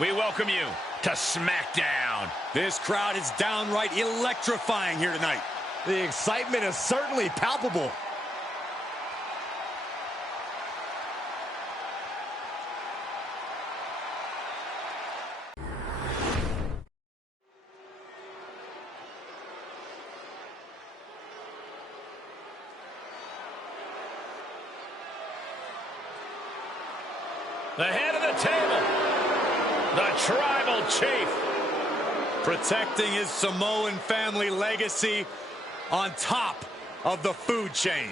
We welcome you to SmackDown. This crowd is downright electrifying here tonight. The excitement is certainly palpable. The head of the table, the Tribal Chief. Protecting his Samoan family legacy on top of the food chain.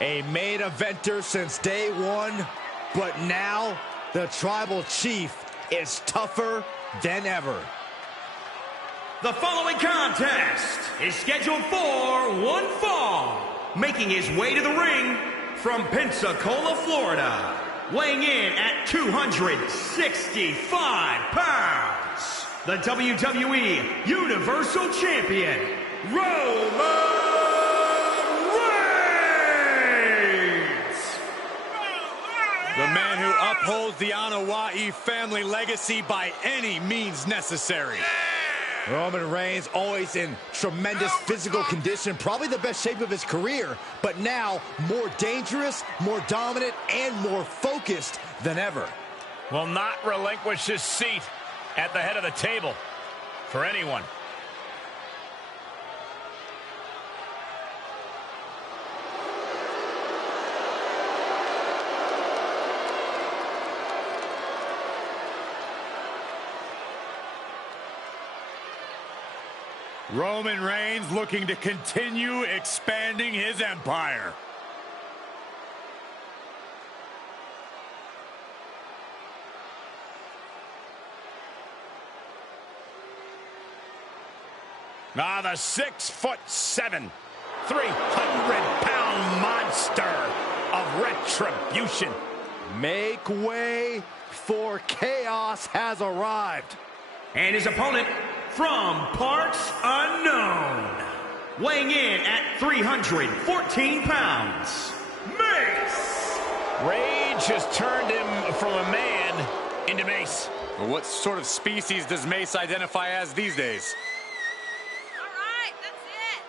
A main eventer since day one, but now the Tribal Chief is tougher than ever. The following contest is scheduled for one fall. Making his way to the ring from Pensacola, Florida. Weighing in at 265 pounds, the WWE Universal Champion, Roman Reigns! The man who upholds the Anoa'i family legacy by any means necessary. Roman Reigns always in tremendous physical condition, probably the best shape of his career, but now more dangerous, more dominant, and more focused than ever. Will not relinquish his seat at the head of the table for anyone. Roman Reigns looking to continue expanding his empire. Ah, the 6'7", 300-pound monster of retribution. Make way, for chaos has arrived. And his opponent from parts unknown, weighing in at 314 pounds, Mace! Rage has turned him from a man into Mace. Well, what sort of species does Mace identify as these days? All right, that's it.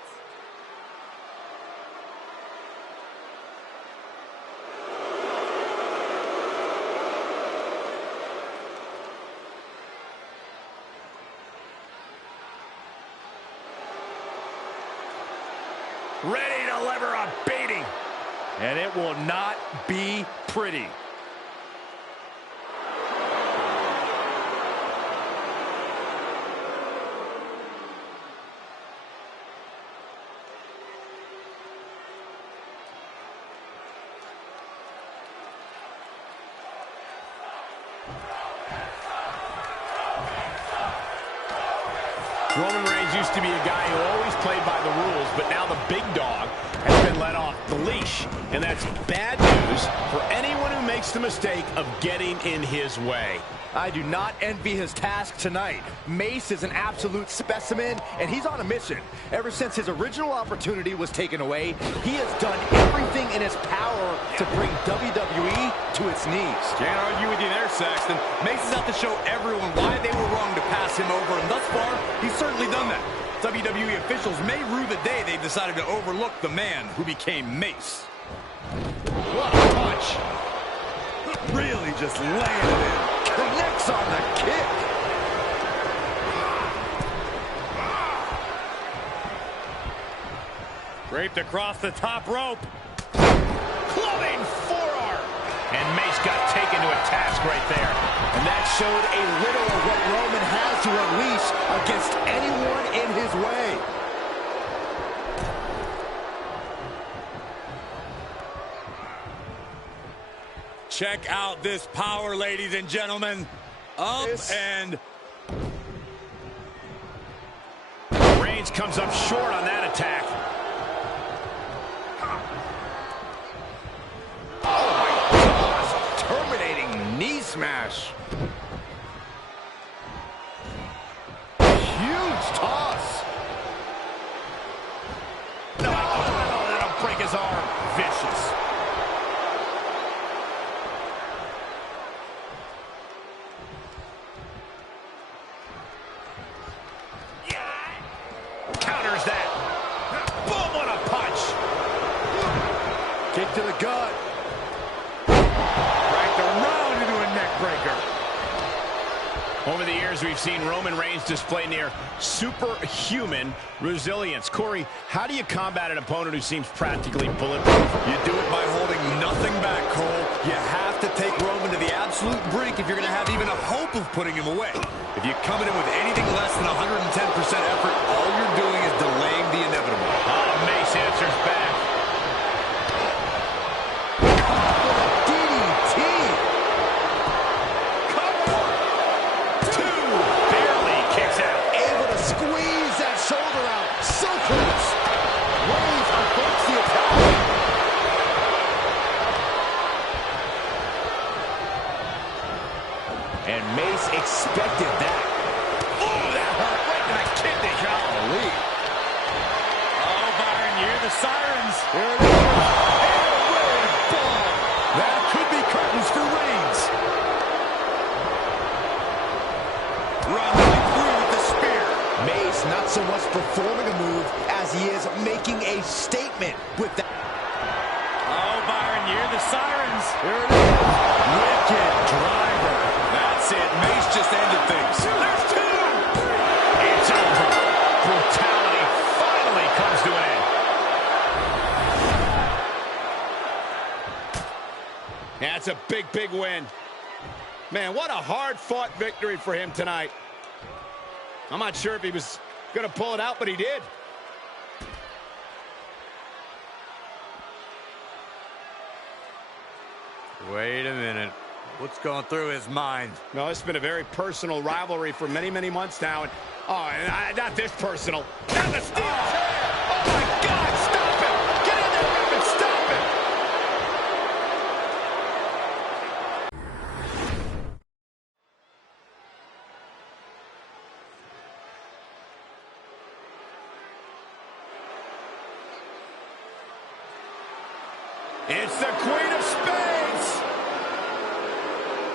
Ready to deliver a beating. And it will not be pretty. Roman Reigns used to be a guy who always played by the rules, but now the big dog has been let off the leash. And that's bad news for anyone who makes the mistake of getting in his way. I do not envy his task tonight. Mace is an absolute specimen, and he's on a mission. Ever since his original opportunity was taken away, he has done everything in his power to bring WWE to its knees. Can't argue with you there, Saxton. Mace is out to show everyone why they were wrong to pass him over, and thus far, he's certainly done that. WWE officials may rue the day they decided to overlook the man who became Mace. What a punch! Really just laying it in. Connects on the kick. Draped across the top rope. Clubbing forearm. And Mace got taken to a task right there. And that showed a little of what Roman has to unleash against anyone in his way. Check out this power, ladies and gentlemen. Up and... Reigns comes up short on that attack. Oh my gosh, terminating knee smash. Huge toss. No, that'll break his arm. Vicious. the gut. Right around into a neck breaker. Over the years, we've seen Roman Reigns display near superhuman resilience. Corey, how do you combat an opponent who seems practically bulletproof? You do it by holding nothing back, Cole. You have to take Roman to the absolute brink if you're going to have even a hope of putting him away. If you come at him with anything less than 110% effort, all you're doing is delaying the inevitable. Oh, Mace answers back. And Mace expected that. Oh, that hurt right in the kidney. Golly. Oh, Byron, you hear the sirens. Here it is. And ball. That could be curtains for Reigns. Run right through with the spear. Mace not so much performing a move as he is making a statement with that. Oh, Byron, you hear the sirens. Here it is. Wicked driver. That's it. Mace just ended things. There's two. It's over. Brutality finally comes to an end. That's a big, big win. Man, what a hard-fought victory for him tonight. I'm not sure if he was going to pull it out, but he did. Wait a minute. What's going through his mind? No, it's been a very personal rivalry for many, many months now. And not this personal. Not the steel chair. Oh, my God, stop it. Get in there, Roman, stop it. It's the Queen of Spades.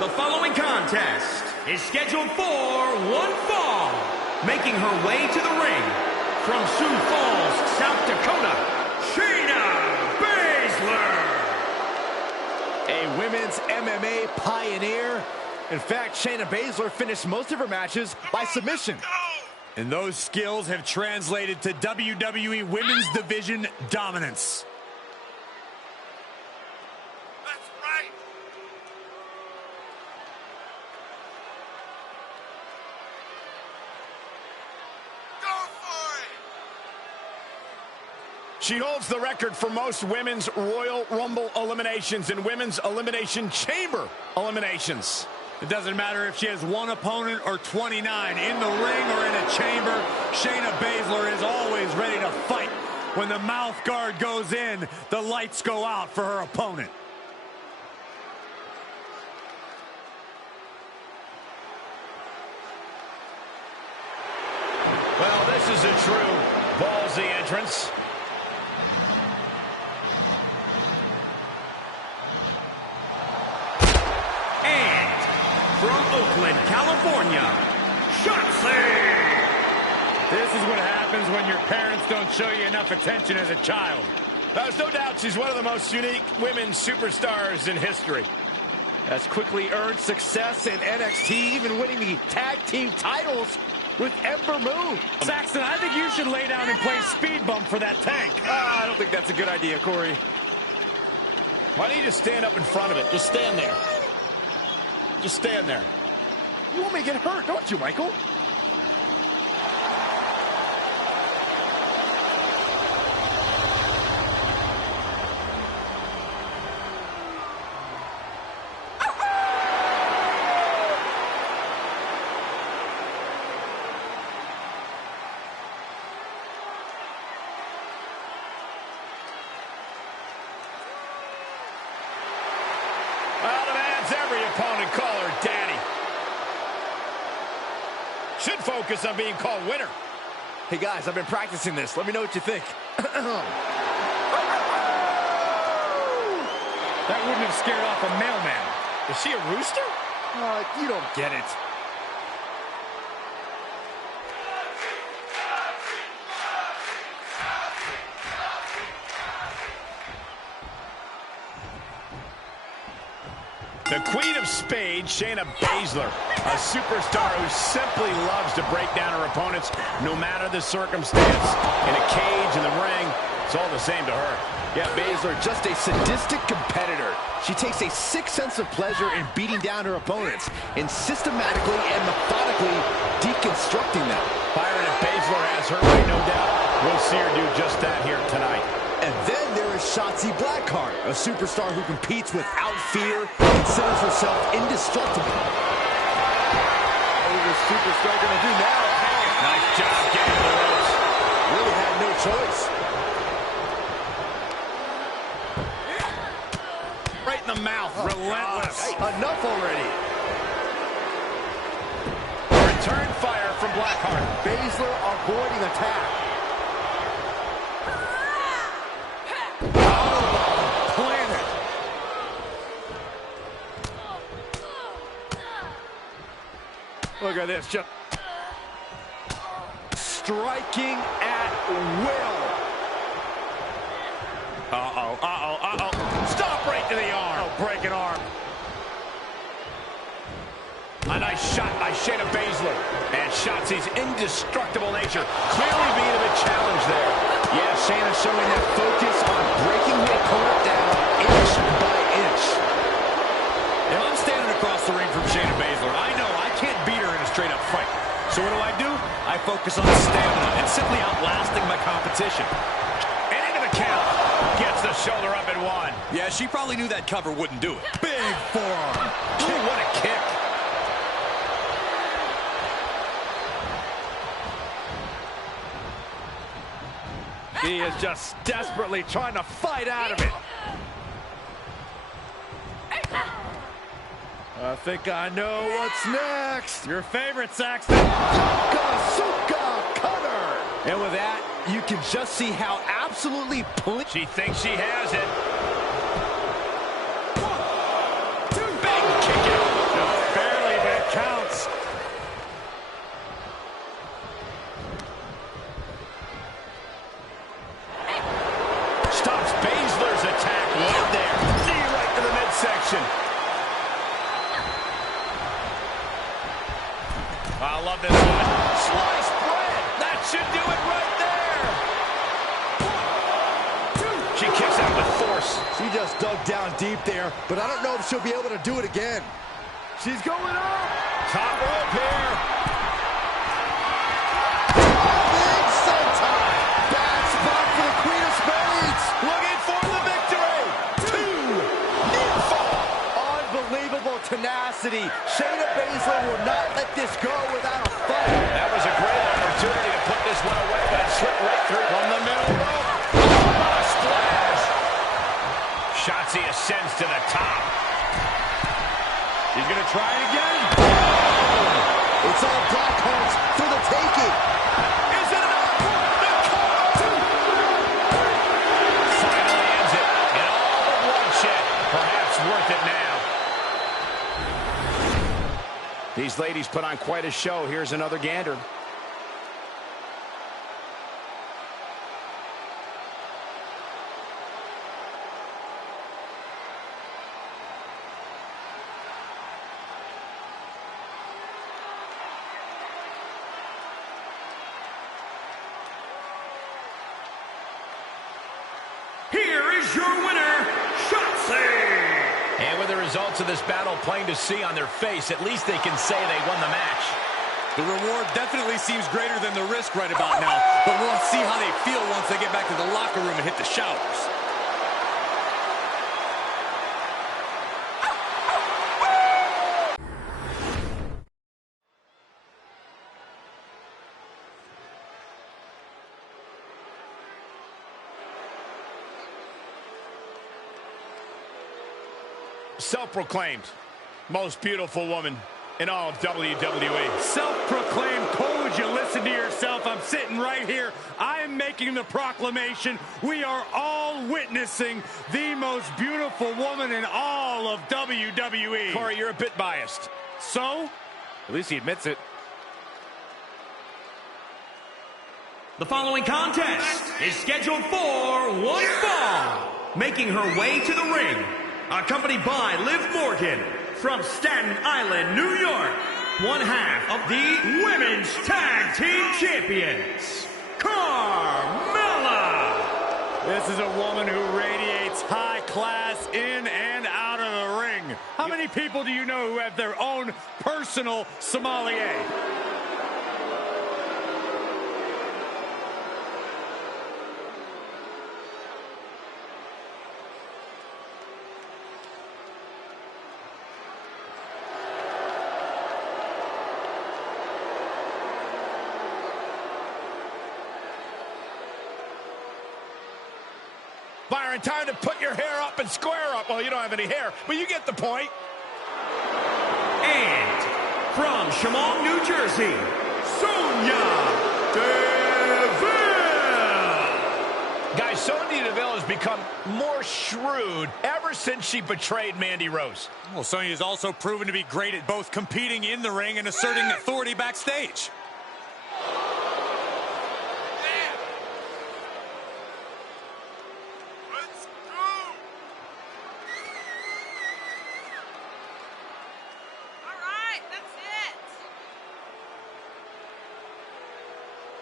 The following contest is scheduled for one fall. Making her way to the ring from Sioux Falls, South Dakota, Shayna Baszler. A women's MMA pioneer. In fact, Shayna Baszler finished most of her matches by submission. And those skills have translated to WWE Women's Division dominance. She holds the record for most women's Royal Rumble eliminations and women's Elimination Chamber eliminations. It doesn't matter if she has one opponent or 29. In the ring or in a chamber, Shayna Baszler is always ready to fight. When the mouth guard goes in, the lights go out for her opponent. Well, this is a true ballsy entrance. From Oakland, California, Shotzi. This is what happens when your parents don't show you enough attention as a child. There's no doubt she's one of the most unique women's superstars in history. Has quickly earned success in NXT, even winning the tag team titles with Ember Moon. Saxton, I think you should lay down and play speed bump for that tank. I don't think that's a good idea, Corey. Why don't you just stand up in front of it? Just stand there. Just stand there. You want me to get hurt, don't you, Michael? Well, demands every opponent call her daddy. Should focus on being called winner. Hey, guys, I've been practicing this. Let me know what you think. That wouldn't have scared off a mailman. Is she a rooster? You don't get it. The Queen of Spades, Shayna Baszler, a superstar who simply loves to break down her opponents no matter the circumstance. In a cage, in the ring, it's all the same to her. Yeah, Baszler, just a sadistic competitor. She takes a sick sense of pleasure in beating down her opponents and systematically and methodically deconstructing them. Byron, if Baszler has her way, no doubt, we'll see her do just that here tonight. And then there is Shotzi Blackheart, a superstar who competes without fear and considers herself indestructible. What is this superstar going to do now? Nice job getting the ropes. Really had no choice. Right in the mouth, relentless. Hey, enough already. Return fire from Blackheart. Baszler avoiding attack. Look at this, just striking at will. Stop right to the arm. Oh, break an arm. A nice shot by Shayna Baszler. And Shotzi's indestructible nature clearly being a bit challenged there. Yeah, Shayna showing that focus on breaking the opponent down inch by inch. If I'm standing across the ring from Shayna Baszler, I know I can't beat her in a straight-up fight. So what do? I focus on stamina and simply outlasting my competition. And into the count. Gets the shoulder up at one. Yeah, she probably knew that cover wouldn't do it. Big forearm. Ooh, what a kick. He is just desperately trying to fight out of it. I think I know what's next. Your favorite, Saxton. Suka cutter. And with that, you can just see how absolutely She thinks she has it. big kick out. Just barely, but it counts. Stops Baszler's attack right there. Knee right to the midsection. I love this one. Sliced bread. That should do it right there. 1, 2. She kicks out with force. She just dug down deep there, but I don't know if she'll be able to do it again. She's going up. Top rope here. Big senton. Bad spot for the Queen of Spades. Looking for the victory. 2. Near fall. Unbelievable tenacity. Shayna Baszler will not let this go without a fight. That was a great opportunity to put this one away, but it slipped right through from the middle rope. What a splash. Shotzi ascends to the top. He's going to try it again. It's all Blackheart's for the taking. Is it enough? The cover. Finally ends it. And all the bloodshed. Perhaps worth it now. These ladies put on quite a show. Here's another gander. Here is your winner, Shotzi. And with the results of this battle plain to see on their face, at least they can say they won the match. The reward definitely seems greater than the risk right about now, but we'll see how they feel once they get back to the locker room and hit the showers. Self-proclaimed most beautiful woman in all of WWE. Self-proclaimed. Cole, would you listen to yourself? I'm sitting right here. I am making the proclamation. We are all witnessing the most beautiful woman in all of WWE. Corey, you're a bit biased. So? At least he admits it. The following contest is scheduled for one fall. Making her way to the ring accompanied by Liv Morgan from Staten Island, New York, one half of the Women's Tag Team Champions, Carmella. This is a woman who radiates high class in and out of the ring. How many people do you know who have their own personal sommelier? Byron, time to put your hair up and square up. Well, you don't have any hair, but you get the point. And from Chemung, New Jersey, Sonya Deville. Guys, Sonya Deville has become more shrewd ever since she betrayed Mandy Rose. Well, Sonya is also proven to be great at both competing in the ring and asserting authority backstage.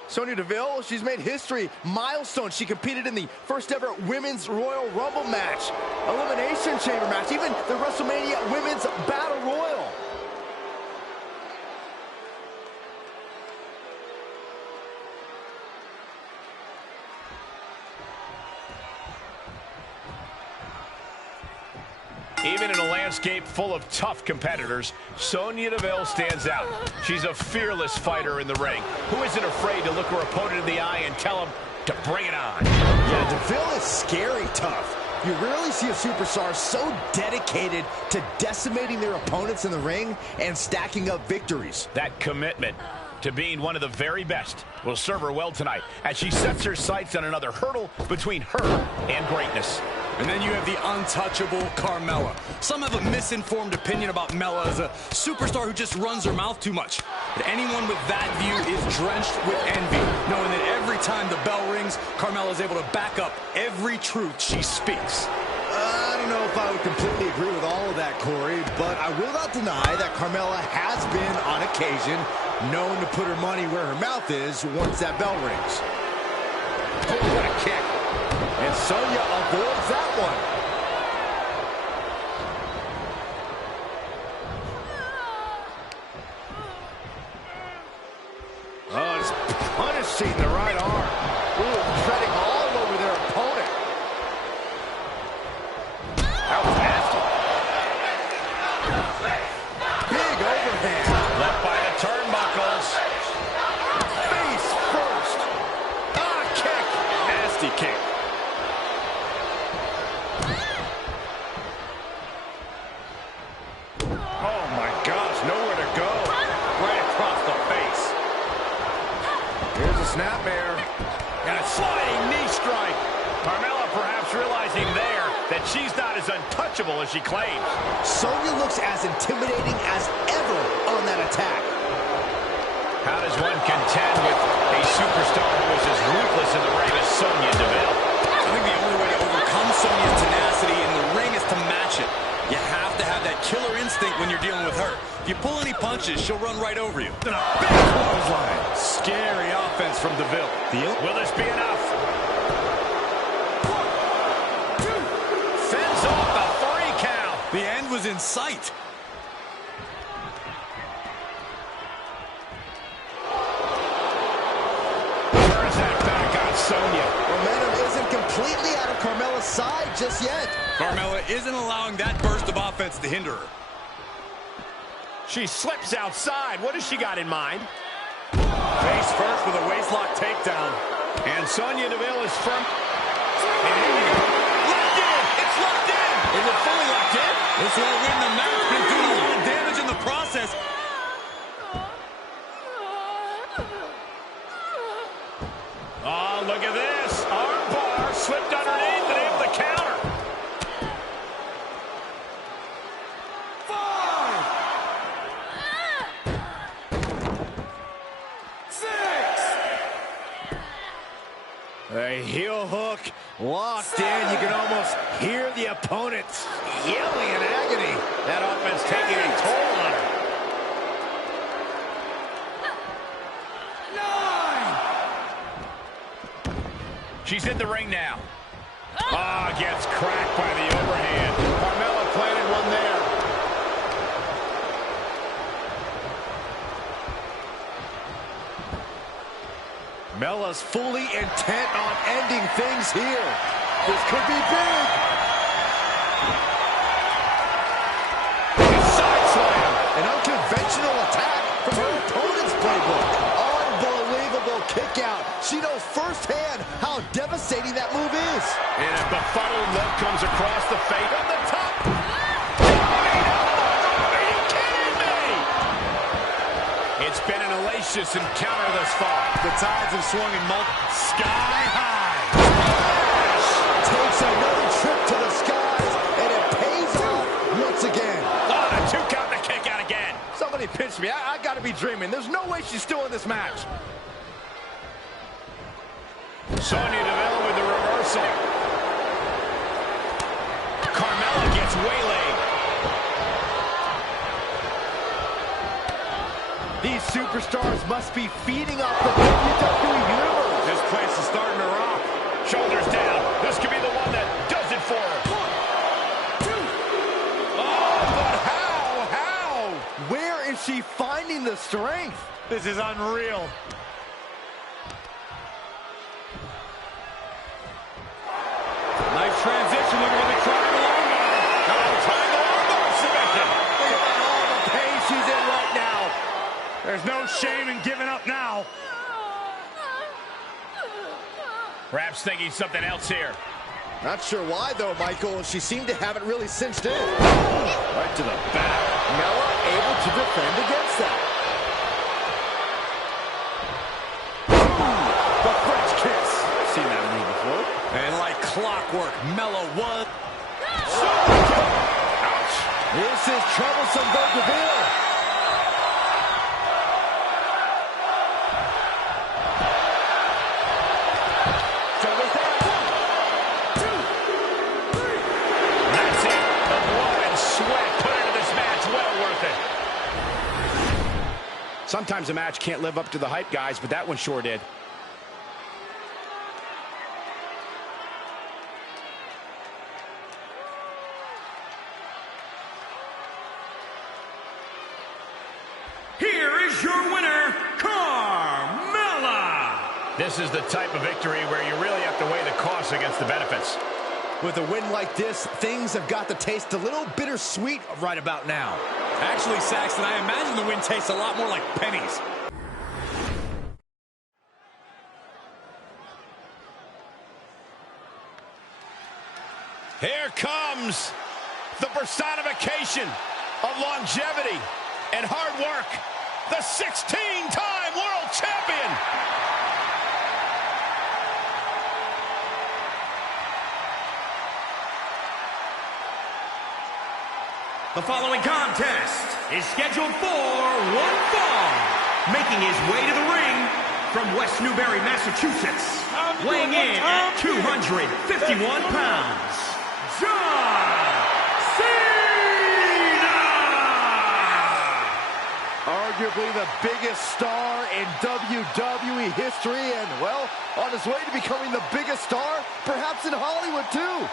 Sonya Deville, she's made history, milestones. She competed in the first ever Women's Royal Rumble match, Elimination Chamber match, even the WrestleMania Women's Battle Royal. Even in a landscape full of tough competitors, Sonya Deville stands out. She's a fearless fighter in the ring who isn't afraid to look her opponent in the eye and tell him to bring it on. Yeah, Deville is scary tough. You rarely see a superstar so dedicated to decimating their opponents in the ring and stacking up victories. That commitment to being one of the very best will serve her well tonight as she sets her sights on another hurdle between her and greatness. And then you have the untouchable Carmella. Some have a misinformed opinion about Mella as a superstar who just runs her mouth too much. But anyone with that view is drenched with envy, knowing that every time the bell rings, Carmella is able to back up every truth she speaks. I don't know if I would completely agree with all of that, Corey, but I will not deny that Carmella has been, on occasion, known to put her money where her mouth is once that bell rings. Oh, what a kick. And Sonya avoids that one. Oh, it's punishing the right arm. Ooh, treading all over their opponent. That was nasty. Big overhand. Left by the turnbuckles. Face first. Ah, kick. Nasty kick. Oh my gosh, nowhere to go. Right across the face. Here's a snapmare. And a sliding knee strike. Carmella perhaps realizing there that she's not as untouchable as she claims. Sonya looks as intimidating as ever on that attack. How does one contend with a superstar who is as ruthless in the ring as Sonya Deville? I think the only way to overcome Sonya's tenacity in the ring is to match it. You have to have that killer instinct when you're dealing with her. If you pull any punches, she'll run right over you. And a big clothesline. Scary offense from Deville. Will this be enough? Fends off a 3 count. The end was in sight. Turns that back on Sonya. Momentum isn't completely out of Carmella's side just yet. Carmella isn't allowing that burst of offense to hinder her. She slips outside. What has she got in mind? Face first with a waistlock takedown. And Sonya Deville is firm. And here we go. Locked in. It's locked in. Is it fully locked in? This won't win the match, but it's doing a lot of damage in the process. Oh, look at this. Arm bar slipped underneath and able to counter. 5, 6. A heel hook locked in. You can almost hear the opponent's yelling in agony. That offense taking a toll on her. 9. She's in the ring now. Ah, gets cracked by the overhand. Carmella planted one there. Mella's fully intent on ending things here. This could be big. Side slam. An unconventional attack from her opponent's playbook. Unbelievable kick out. She knows firsthand how devastating that move is. And a befuddled look comes across the face on the top. Are you kidding me? It's been an hellacious encounter thus far. The tides have swung in sky high. Splash! Takes another trip to the skies, and it pays off once again. Oh, the 2 count, the kick out again. Somebody pinch me. I gotta be dreaming. There's no way she's still in this match. Sonya Deville with the reversal. Carmella gets waylaid. These superstars must be feeding off the WWE Universe. This place is starting to rock. Shoulders down. This could be the one that does it for her. 1, 2. Oh, but how? Where is she finding the strength? This is unreal. Nice transition. Look at the triangle armbar. Oh, triangle armbar submission. Think about all the pain she's in right now. There's no shame in giving up now. Perhaps thinking something else here. Not sure why, though, Michael. She seemed to have it really cinched in. Right to the back. Mella able to defend against that. The French kiss. Seen that move before. And like clockwork, Mella won. Ouch. This is troublesome for Deville. Shoulders down. 1, 2, 3. That's it. The blood and sweat put into this match. Well worth it. Sometimes a match can't live up to the hype, guys, but that one sure did. Here is your winner, Carmella. This is the type of victory where you really have to weigh the costs against the benefits. With a win like this, things have got to taste a little bittersweet right about now. Actually, Saxton, I imagine the win tastes a lot more like pennies. Here comes the personification of longevity and hard work, the 16-time world champion. The following contest is scheduled for one fall. Making his way to the ring from West Newbury, Massachusetts, weighing in at 251 pounds, John Cena! Arguably the biggest star in WWE history, and, well, on his way to becoming the biggest star, perhaps in Hollywood, too.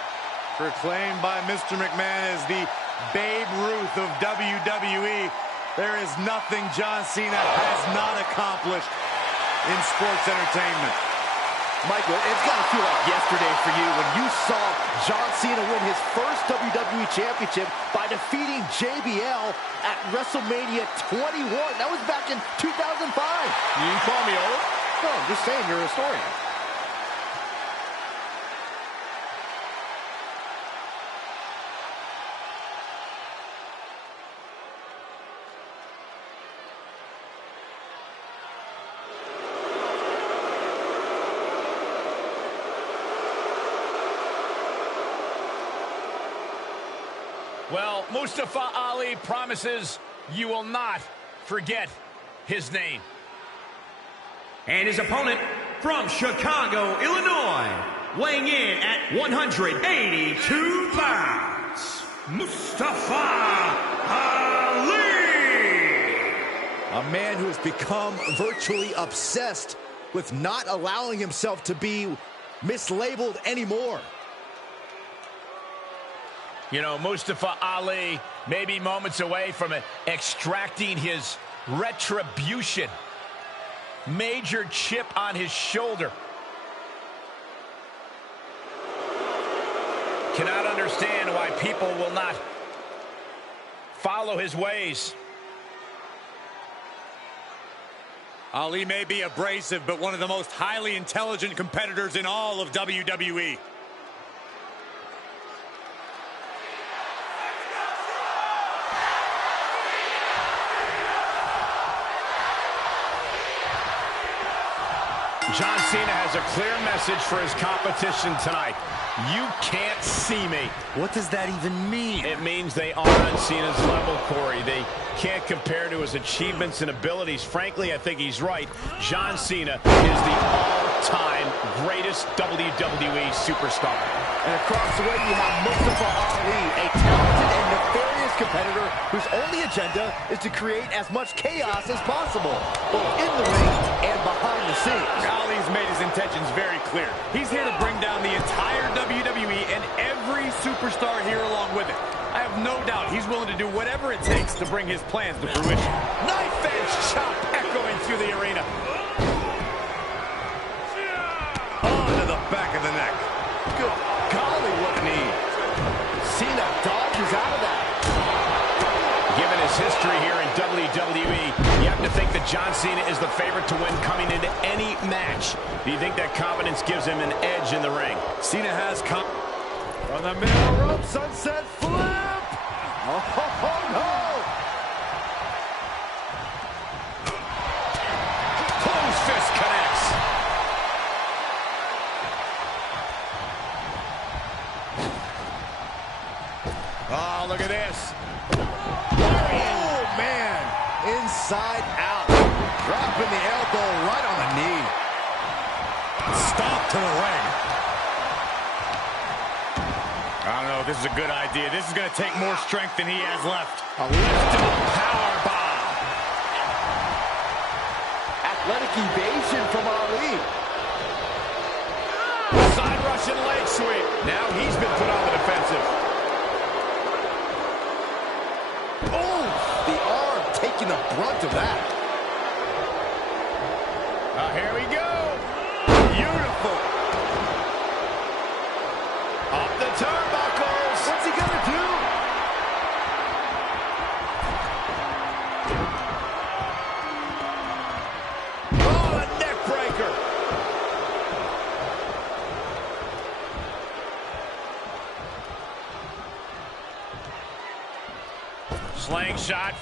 Proclaimed by Mr. McMahon as the Babe Ruth of WWE, there is nothing John Cena has not accomplished in sports entertainment. Michael, it's got to feel like yesterday for you when you saw John Cena win his first WWE Championship by defeating JBL at WrestleMania 21. That was back in 2005. You call me old? No, I'm just saying you're a historian. Well, Mustafa Ali promises you will not forget his name. And his opponent from Chicago, Illinois, weighing in at 182 pounds, Mustafa Ali. A man who has become virtually obsessed with not allowing himself to be mislabeled anymore. You know, Mustafa Ali may be moments away from extracting his retribution. Major chip on his shoulder. Cannot understand why people will not follow his ways. Ali may be abrasive, but one of the most highly intelligent competitors in all of WWE. John Cena has a clear message for his competition tonight. You can't see me. What does that even mean? It means they aren't on Cena's level, Corey. They can't compare to his achievements and abilities. Frankly, I think he's right. John Cena is the all-time greatest WWE superstar. And across the way, you have Mustafa Ali, a talented and nefarious competitor whose only agenda is to create as much chaos as possible, both in the ring and behind the scenes. Ali's made his intentions very clear. He's here to bring down the entire WWE and every superstar here along with it. I have no doubt he's willing to do whatever it takes to bring his plans to fruition. Knife edge chop echoing through the arena. Onto the back of the neck. Good golly, what a knee. Cena dodges out of that. Given his history here in WWE, you have to think that John Cena is the favorite to win coming into any match. Do you think that confidence gives him an edge in the ring? Cena has come From the middle rope, sunset flip. Oh, no. Closed fist connects. Oh, look at this. Oh, man. Inside out. Dropping the elbow right on the knee. Stop to the leg. I don't know if this is a good idea. This is going to take more strength than he has left. A lifted power bomb. Athletic evasion from Ali. Side Russian leg sweep. Now he's been put on the defensive. Oh, the arm taking the brunt of that. Here we go. Beautiful. Up the turnbuckles. What's he gonna do? Oh, a neck breaker. Slingshot.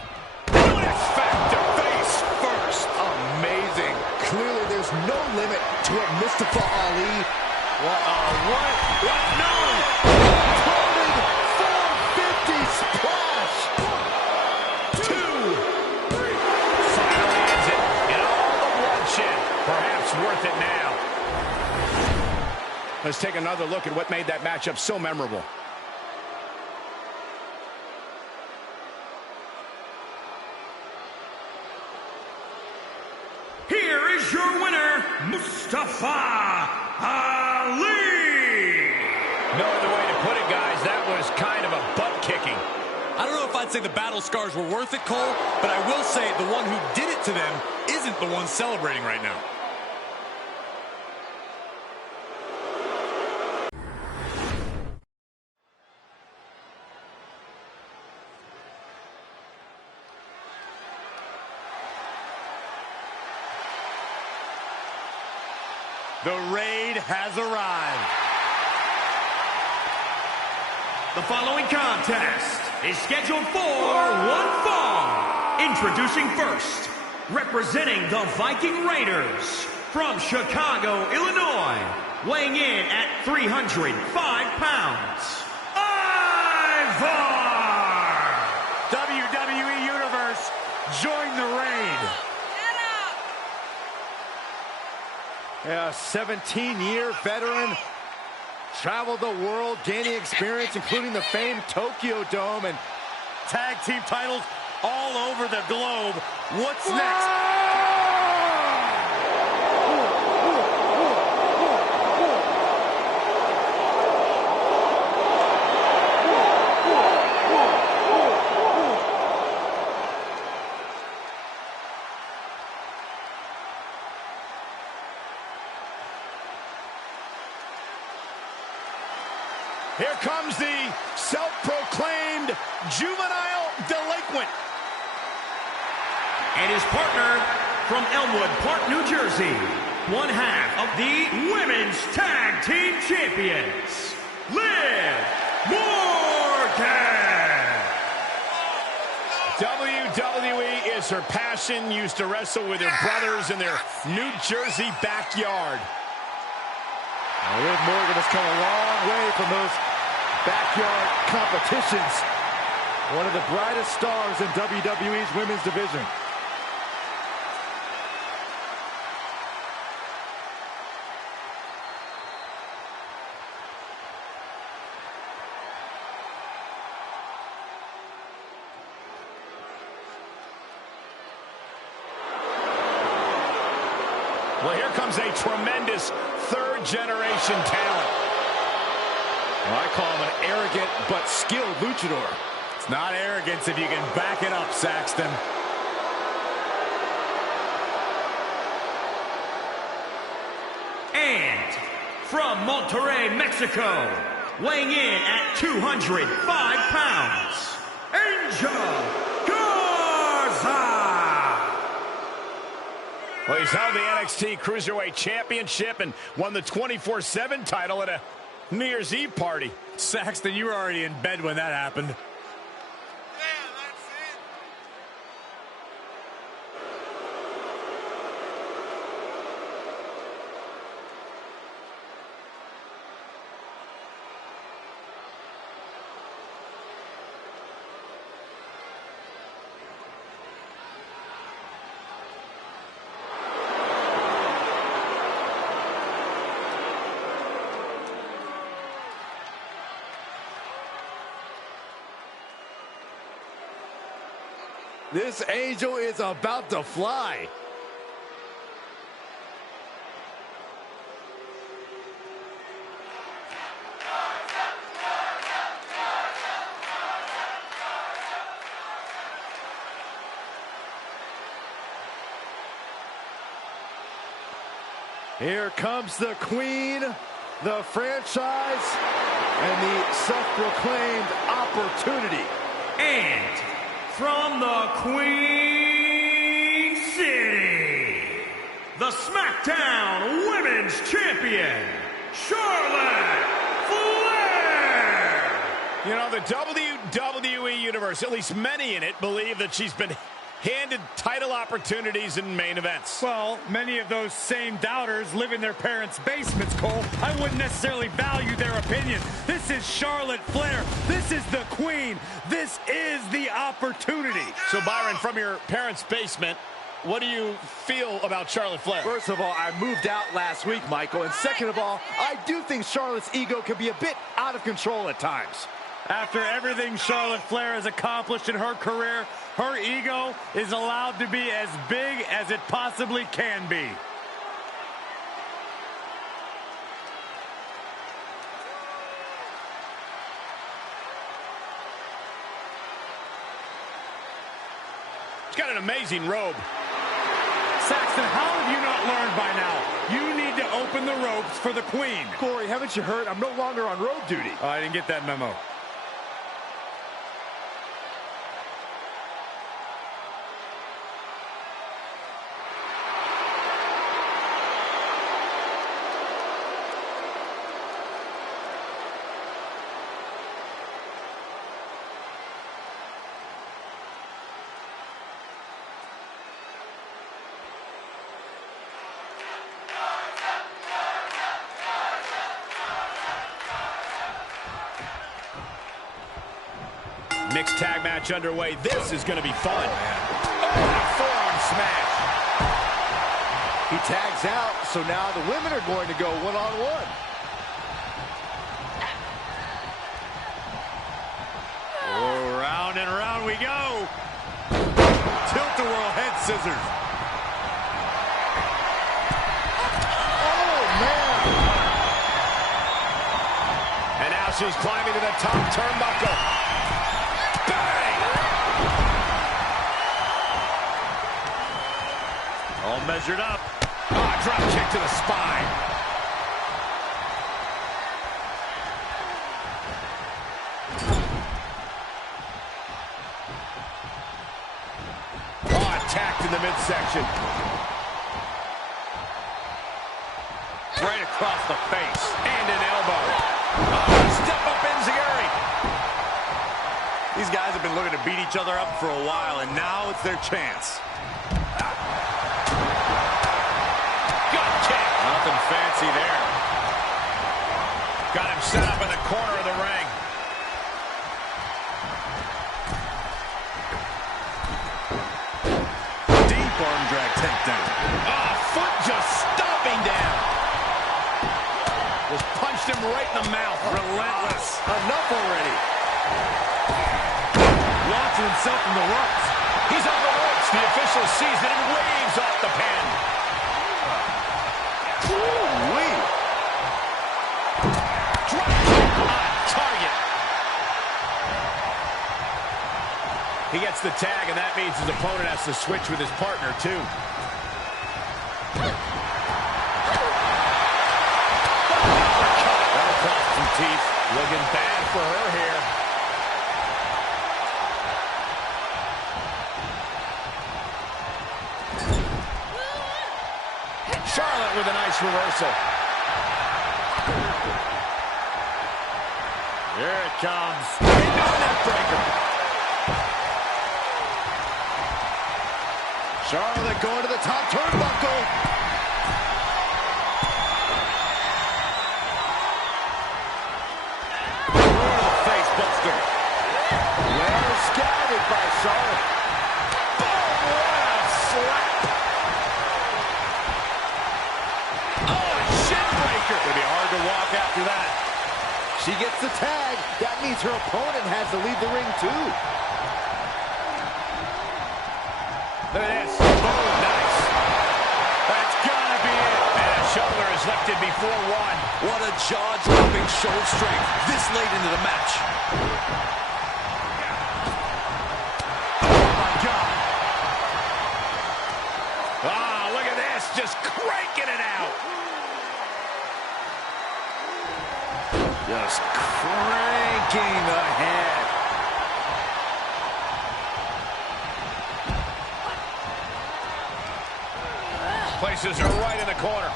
X-Factor face first. Amazing. Clearly, there's no limit to what Mustafa Ali. What? No! Floating 450 splash. 1, 2, 3. Finally ends it. And all the bloodshed. Perhaps worth it now. Let's take another look at what made that matchup so memorable. Here is your winner, Mustafa Ali. No other way to put it, guys. That was kind of a butt-kicking. I don't know if I'd say the battle scars were worth it, Cole, but I will say the one who did it to them isn't the one celebrating right now. The raid has arrived. The following contest is scheduled for one fall. Introducing first, representing the Viking Raiders from Chicago, Illinois, weighing in at 305 pounds, Ivar! WWE Universe, join the raid. Yeah, 17-year veteran traveled the world, gaining experience, including the famed Tokyo Dome, and tag team titles all over the globe. What's next? Here comes the self-proclaimed juvenile delinquent. And his partner from Elmwood Park, New Jersey, one half of the Women's Tag Team Champions, Liv Morgan. WWE is her passion, used to wrestle with her brothers in their New Jersey backyard. Liv Morgan has come a long way from those backyard competitions. One of the brightest stars in WWE's women's division. Well, here comes a tremendous third-generation talent. Well, I call him an arrogant but skilled luchador. It's not arrogance if you can back it up, Saxton. And from Monterrey, Mexico, weighing in at 205 pounds, Angel Garza. Well, he's held the NXT Cruiserweight Championship and won the 24/7 title at a New Year's Eve party. Saxton, you were already in bed when that happened. This Angel is about to fly. Here comes the Queen, the franchise, and the self-proclaimed opportunity. And from the Queen City, the SmackDown Women's Champion, Charlotte Flair. You know, the WWE Universe, at least many in it, believe that she's been handed title opportunities in main events. Well, many of those same doubters live in their parents' basements, Cole. I wouldn't necessarily value their opinion. This is Charlotte Flair. This is the Queen. This is the opportunity. So, Byron, from your parents' basement, what do you feel about Charlotte Flair? First of all, I moved out last week, Michael. And second of all, I do think Charlotte's ego can be a bit out of control at times. After everything Charlotte Flair has accomplished in her career, her ego is allowed to be as big as it possibly can be. She's got an amazing robe. Saxton, how have you not learned by now? You need to open the ropes for the Queen. Corey, haven't you heard? I'm no longer on road duty. Oh, I didn't get that memo. Mixed tag match underway. This is going to be fun. Oh, forearm smash. He tags out, so now the women are going to go one-on-one. And around we go. Tilt-a-whirl head scissors. Oh, man. And now she's climbing to the top turnbuckle. Bang! All measured up. Oh, drop kick to the spine. Oh, attacked in the midsection. Right across the face. And an elbow. Oh, step up enziguri. These guys have been looking to beat each other up for a while, and now it's their chance. Gut kick. Nothing fancy there. Got him set up in the corner of the ring. Deep arm drag takedown. Oh, foot just stomping down. Just punched him right in the mouth. Relentless. Enough already. Launching himself from the ropes. He's on the ropes. The official sees it and waves off the pin. Ooh-wee. Drop kick on target. He gets the tag, and that means his opponent has to switch with his partner, too. That'll cost some teeth. Looking bad for her here. Charlotte with a nice reversal. Here it comes. Into a neck breaker. Charlotte going to the top turnbuckle. Face buster. Well scouted by Charlotte. Boom! What a slap! Oh, a shin breaker. It'll be hard to walk after that. She gets the tag. That means her opponent has to leave the ring too. Look at this. Boom, nice. That's gotta be it. And a shoulder is lifted before one. What a jaw-dropping show of strength this late into the match. Oh, my God. Ah, look at this. Just cranking it out. Just cranking the head. Places her right in the corner.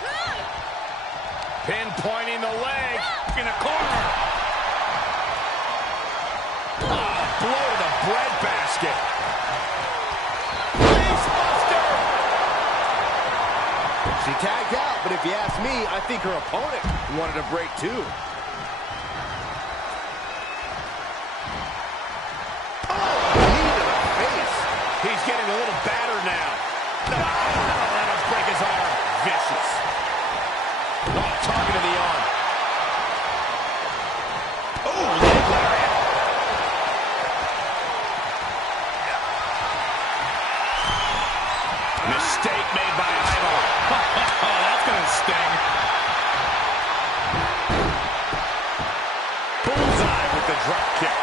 Pinpointing the leg in the corner. Oh, blow to the breadbasket. Facebuster. She tagged out, but if you ask me, I think her opponent wanted a break too. He's getting a little battered now. No, let him break his arm. Vicious. Oh, target to the arm. Oh, leg lariat. Mistake made by Ivar. Oh, that's going to sting. Bullseye with the drop kick.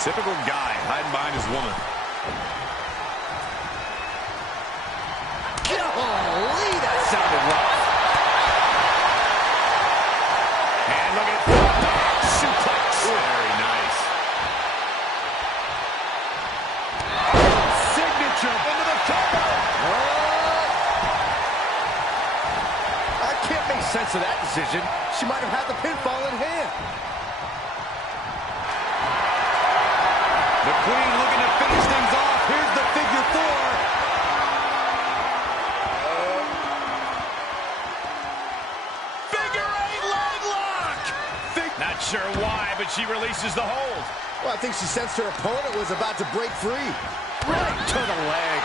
Typical guy hiding behind his woman. Golly, that sounded rough. And look at that suplex. Very nice. Signature into the cover. I can't make sense of that decision. She might have had the pinfall in hand. The Queen looking to finish things off. Here's the figure four. Figure eight leg lock. Not sure why, but she releases the hold. Well, I think she sensed her opponent was about to break free. Right to the leg.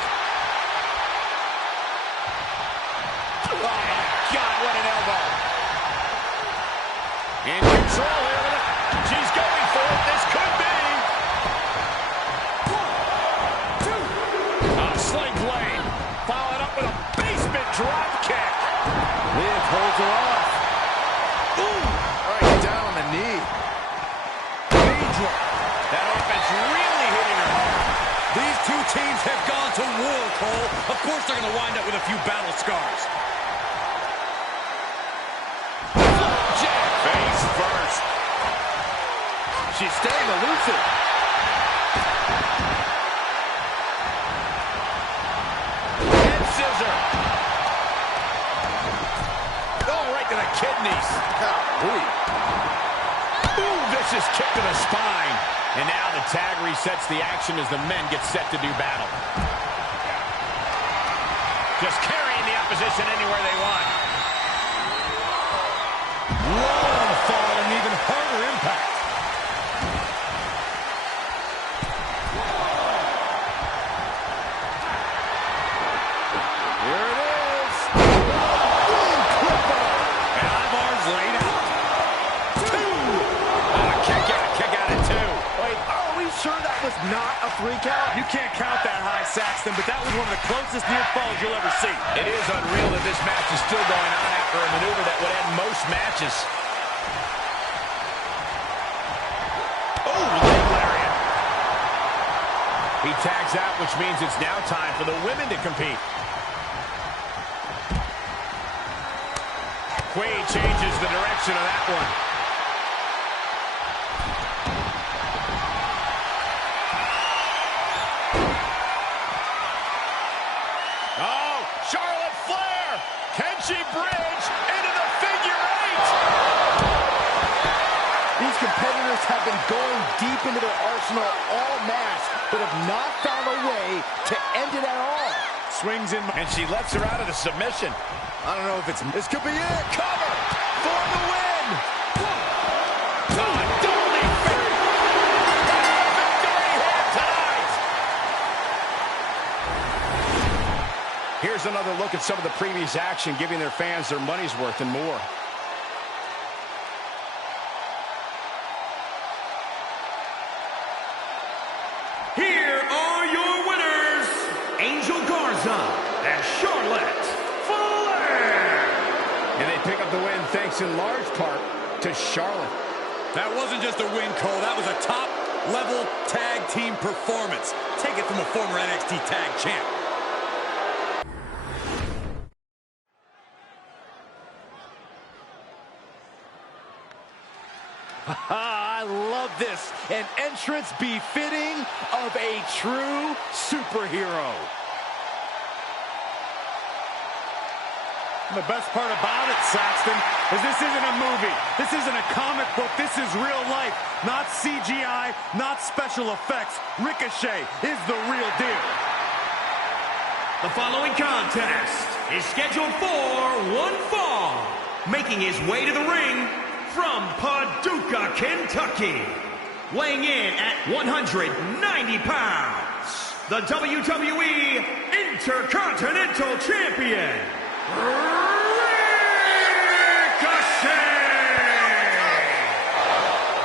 Oh, my God, what an elbow. In control here with it. She's going for it. This could be. That offense really hitting her hard. These two teams have gone to war, Cole. Of course they're going to wind up with a few battle scars. Flapjack face first. She's staying elusive. Head scissor. Oh, right to the kidneys. Ooh, vicious kick to the spine. And now the tag resets the action as the men get set to do battle. Just carrying the opposition anywhere they want. Long fall and even harder impact. Here it is. And Ivar's laid out. Kick out at two. Wait, are we sure that was not a 3 count? You can't count that high, Saxton, but that was one of the closest near falls you'll ever see. It is unreal that this match is still going on after a maneuver that would end most matches. Oh, leg lariat. He tags out, which means it's now time for the women to compete. Quaid changes the direction of that one. Oh, Charlotte Flair! Can she bridge into the figure 8? These competitors have been going deep into their arsenal all match, but have not found a way to end it at all. Swings in. And she lets her out of the submission. I don't know if it's... This could be it. Cover for the win. Double leap. Victory here tonight. Here's another look at some of the previous action, giving their fans their money's worth and more. Here are your winners, Angel Garza and Charlotte Flair. And they pick up the win thanks in large part to Charlotte. That wasn't just a win, Cole. That was a top-level tag team performance. Take it from a former NXT tag champ. I love this. An entrance befitting of a true superhero. The best part about it, Saxton, is this isn't a movie. This isn't a comic book. This is real life. Not CGI, not special effects. Ricochet is the real deal. The following contest is scheduled for one fall. Making his way to the ring from Paducah, Kentucky. Weighing in at 190 pounds. The WWE Intercontinental Champion,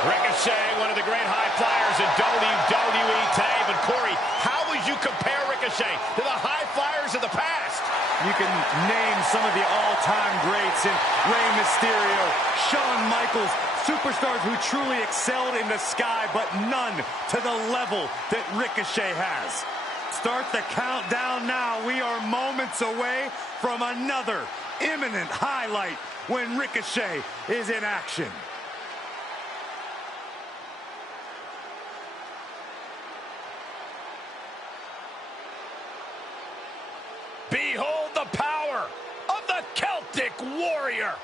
Ricochet, one of the great high flyers in WWE today. But Corey, how would you compare Ricochet to the high flyers of the past? You can name some of the all-time greats in Rey Mysterio, Shawn Michaels, superstars who truly excelled in the sky, but none to the level that Ricochet has. Start the countdown now. We are moments away from another imminent highlight when Ricochet is in action. Behold the power of the Celtic Warrior.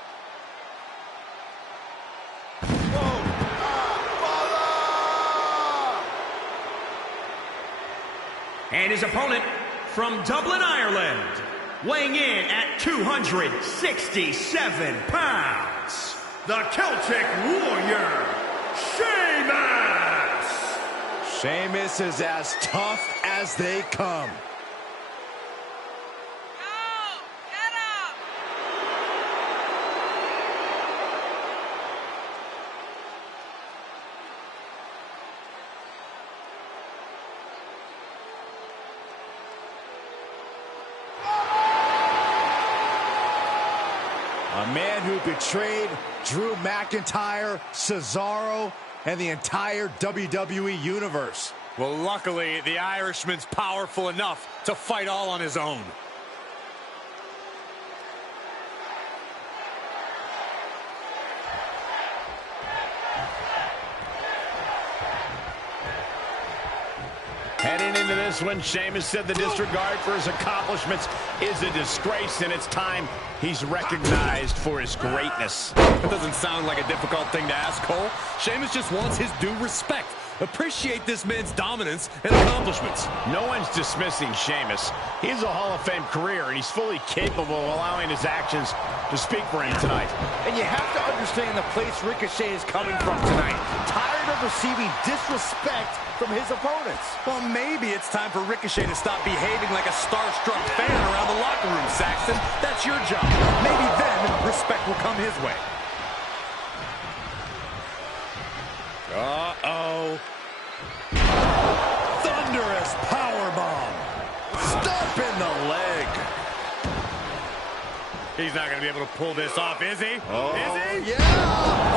and his opponent from Dublin, Ireland, weighing in at 267 pounds, the Celtic Warrior, Sheamus! Sheamus is as tough as they come. A man who betrayed Drew McIntyre, Cesaro, and the entire WWE Universe. Well, luckily, the Irishman's powerful enough to fight all on his own. Heading into this one, Sheamus said the disregard for his accomplishments is a disgrace, and it's time he's recognized for his greatness. That doesn't sound like a difficult thing to ask, Cole. Sheamus just wants his due respect. Appreciate this man's dominance and accomplishments. No one's dismissing Sheamus. He has a Hall of Fame career, and he's fully capable of allowing his actions to speak for him tonight. And you have to understand the place Ricochet is coming from tonight. Tired of receiving disrespect from his opponents. Well, maybe it's time for Ricochet to stop behaving like a starstruck fan around the locker room, Saxton. That's your job. Maybe then respect will come his way. Uh-oh. Thunderous powerbomb. Stomp in the leg. He's not going to be able to pull this off, is he? Oh, is he? Yeah.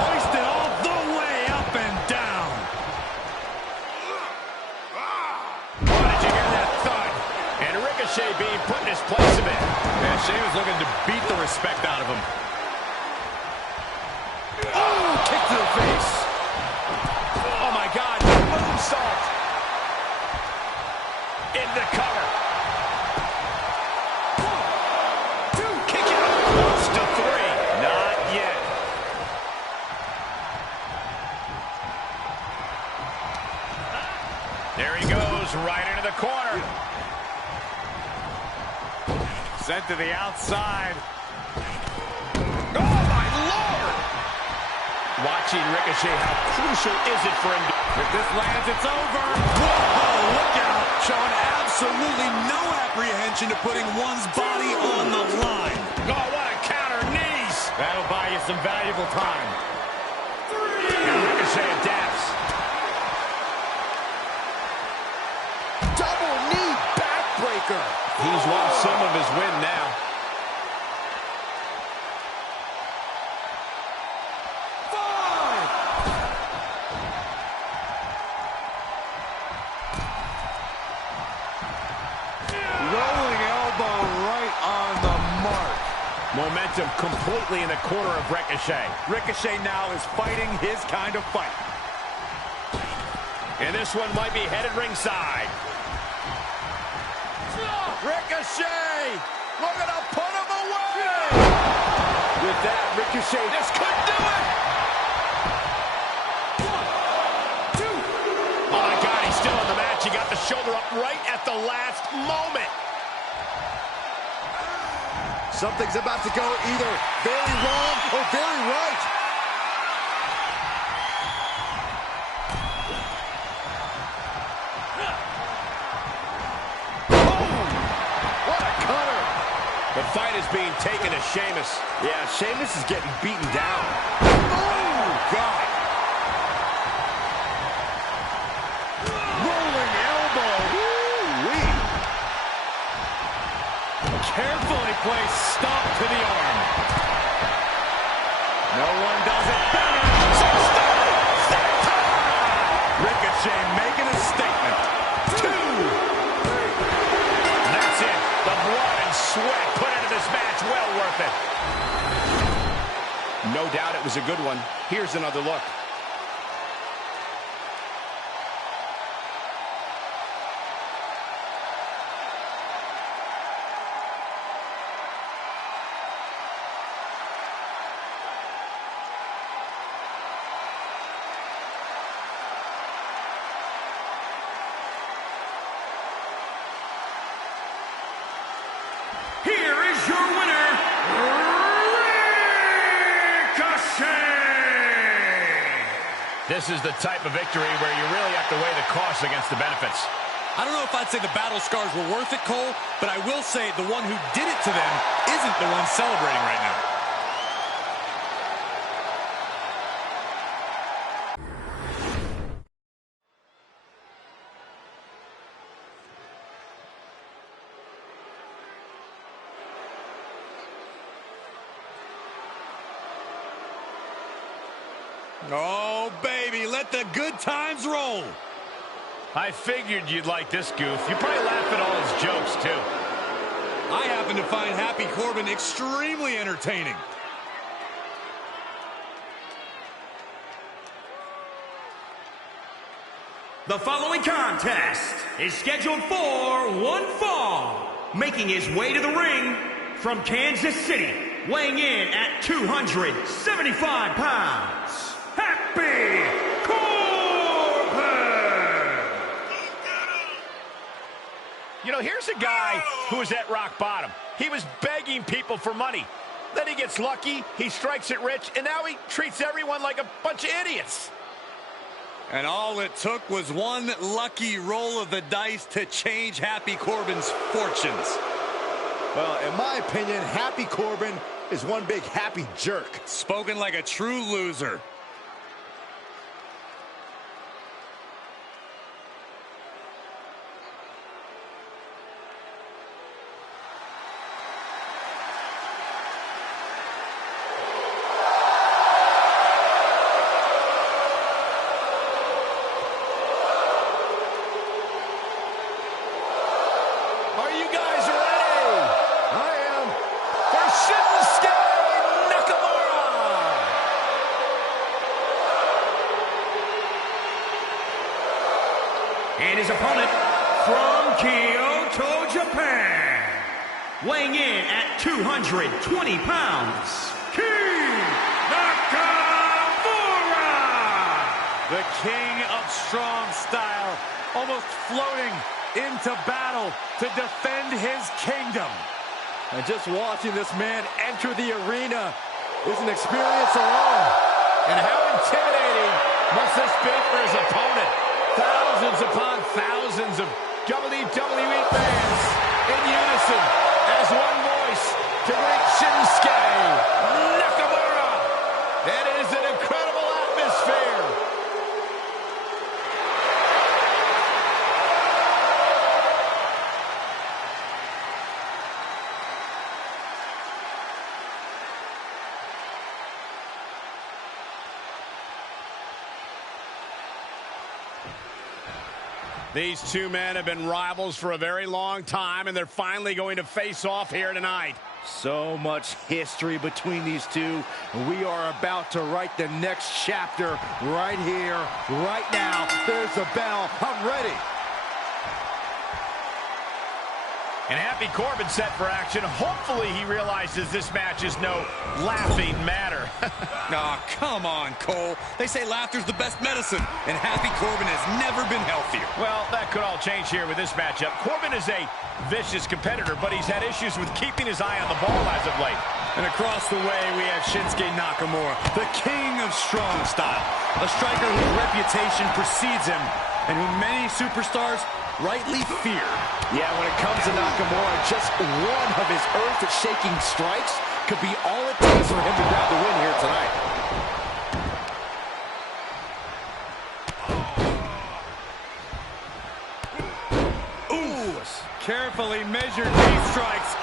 Hoisted all the way up and down. Oh, did you hear that thud? And Ricochet being put in his place a bit. Yeah, Sheamus looking to beat the respect out of him. Oh, kick to the face. Oh, my God. Moonsault. In the cover. 1, 2, kick it out. Close to 3. Not yet. There he goes, right into the corner. Sent to the outside. Oh, my Lord! Watching Ricochet, how crucial is it for him to... If this lands, it's over. Whoa, look out. Showing absolutely no apprehension to putting one's body on the line. Oh, what a counter, knees! That'll buy you some valuable time. And Ricochet adapts. Double knee backbreaker. He's lost some of his win now. Rolling elbow right on the mark. Momentum completely in the corner of Ricochet. Ricochet now is fighting his kind of fight. And this one might be headed ringside. Ricochet! Looking to put him away! With that, Ricochet This could do it! 1, 2. Oh, my God, he's still on the match. He got the shoulder up right at the last moment. Something's about to go either very wrong or very right. What a cutter. The fight is being taken to Sheamus. Yeah, Sheamus is getting beaten down. Oh, God. Rolling elbow. Woo-wee. Carefully placed stomp to the arm. No one does it better. Ricochet making a statement. 2. That's it. The blood and sweat put into this match. Well worth it. No doubt it was a good one. Here's another look. Here is your winner, Ricochet! This is the type of victory where you really have to weigh the costs against the benefits. I don't know if I'd say the battle scars were worth it, Cole, but I will say the one who did it to them isn't the one celebrating right now. Oh, baby, let the good times roll. I figured you'd like this goof. You probably laugh at all his jokes, too. I happen to find Happy Corbin extremely entertaining. The following contest is scheduled for one fall. Making his way to the ring from Kansas City, weighing in at 275 pounds, Happy Corbin! You know, here's a guy who was at rock bottom. He was begging people for money. Then he gets lucky, he strikes it rich, and now he treats everyone like a bunch of idiots. And all it took was one lucky roll of the dice to change Happy Corbin's fortunes. Well, in my opinion, Happy Corbin is one big happy jerk. Spoken like a true loser. Are you guys ready? I am. For Shinsuke Nakamura. And his opponent from Kyoto, Japan, weighing in at 220 pounds, King Nakamura! The king of strong style, almost floating into battle to defend his kingdom. And just watching this man enter the arena is an experience alone. And how intimidating must this be for his opponent? Thousands upon thousands of WWE fans in unison as one voice to greet Shinsuke Nakamura. That is an incredible atmosphere. These two men have been rivals for a very long time, and they're finally going to face off here tonight. So much history between these two. We are about to write the next chapter right here, right now. There's the bell. I'm ready. And Happy Corbin set for action. Hopefully he realizes this match is no laughing matter. Aw, come on, Cole. They say laughter's the best medicine, and Happy Corbin has never been healthier. Well, that could all change here with this matchup. Corbin is a vicious competitor, but he's had issues with keeping his eye on the ball as of late. And across the way, we have Shinsuke Nakamura, the king of strong style. A striker whose reputation precedes him, and who many superstars rightly fear. Yeah, when it comes to Nakamura, just one of his earth-shaking strikes could be all it takes for him to grab the win here tonight. Ooh, carefully measured knee strikes.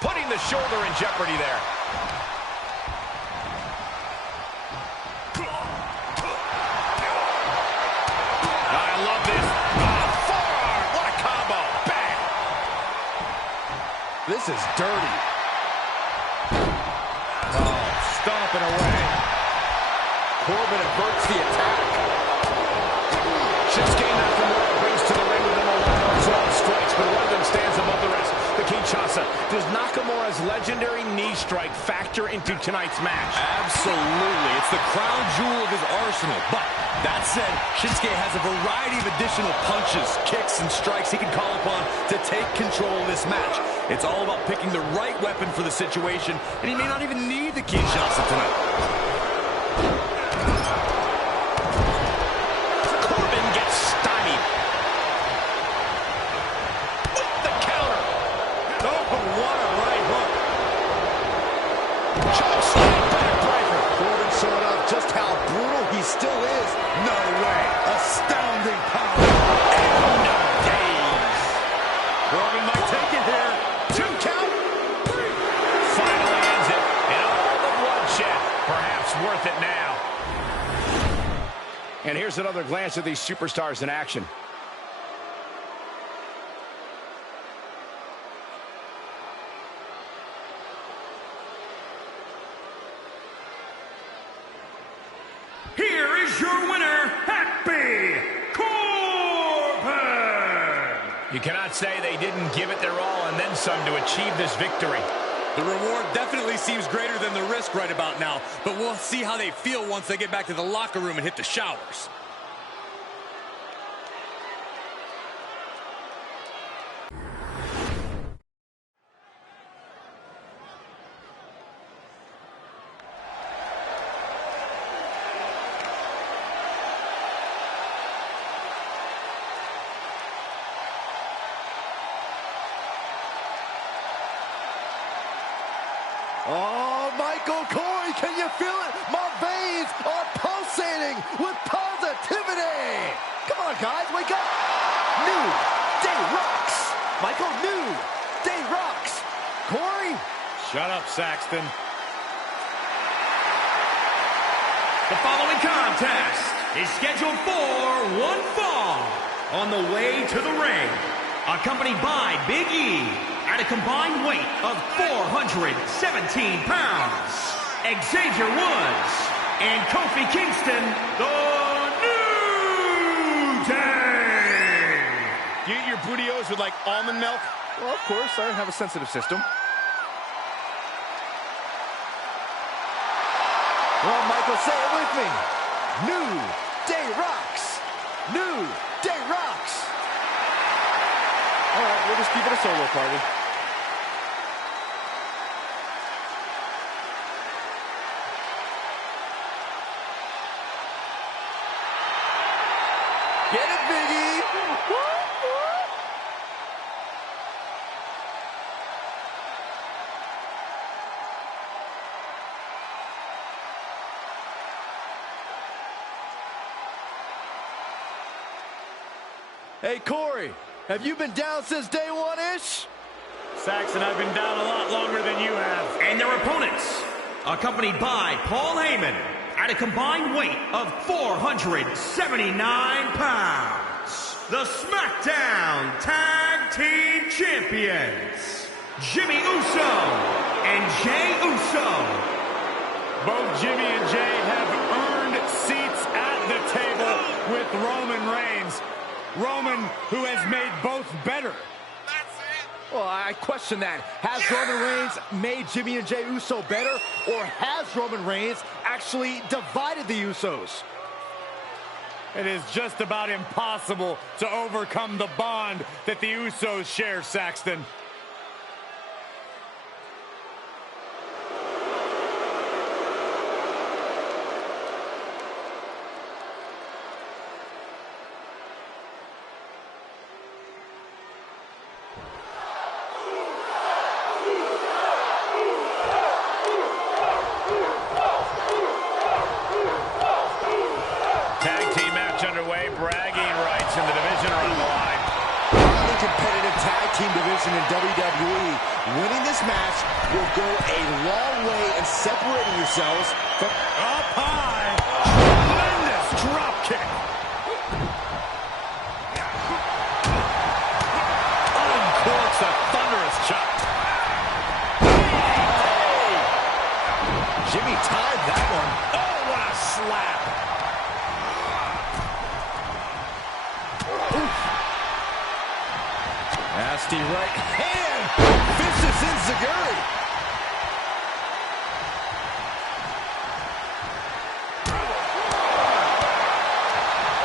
Putting the shoulder in jeopardy there. I love this. Oh, forearm. What a combo. Bang. This is dirty. Oh, stomping away. Corbin averts the attack. Shinsuke Nakamura brings to the ring with him a lot of 12 strikes, but one of them stands above the rest. The Kinshasa. Does Nakamura's legendary knee strike factor into tonight's match? Absolutely. It's the crown jewel of his arsenal. But that said, Shinsuke has a variety of additional punches, kicks, and strikes he can call upon to take control of this match. It's all about picking the right weapon for the situation, and he may not even need the Kinshasa tonight. Corbin gets stymied. With the counter. Oh, what a right hook. Choke slam backbreaker. Corbin showing off just how brutal he still is. No way. Astounding power. End of days. Corbin might take it here. 2 count. 3. Finally ends it. And all of what And here's another glance at these superstars in action. Here is your winner, Happy Corbin! You cannot say they didn't give it their all and then some to achieve this victory. The reward definitely seems greater than the risk right about now, but we'll see how they feel once they get back to the locker room and hit the showers. Oh, Michael Corey, can you feel it? My veins are pulsating with positivity. Come on, guys, wake up. New Day rocks. Michael, New Day rocks. Corey. Shut up, Saxton. The following contest is scheduled for one fall. On the way to the ring, accompanied by Big E, at a combined weight of 417 pounds, Xavier Woods and Kofi Kingston, the New Day. Do you eat your bootios with like almond milk? Well, of course, I have a sensitive system. Well, Michael, say it with me. New Day rocks. New Day rocks. All right, we'll just keep it a solo party. Get it, Biggie! Hey, Corey, have you been down since day one-ish? Saxton, I've been down a lot longer than you have. And their opponents, accompanied by Paul Heyman, at a combined weight of 479 pounds, the SmackDown Tag Team Champions, Jimmy Uso and Jey Uso. Both Jimmy and Jey have earned seats at the table with Roman Reigns. Roman, who has made both better. Well, I question that. Has Roman Reigns made Jimmy and Jey Uso better, or has Roman Reigns actually divided the Usos? It is just about impossible to overcome the bond that the Usos share, Saxton. In WWE, winning this match will go a long way in separating yourselves from up high. Tremendous drop kick. Uncorks a thunderous chop. Hey! Jimmy tied that one. Oh, what a slap. Nasty right hand. Vicious enziguri.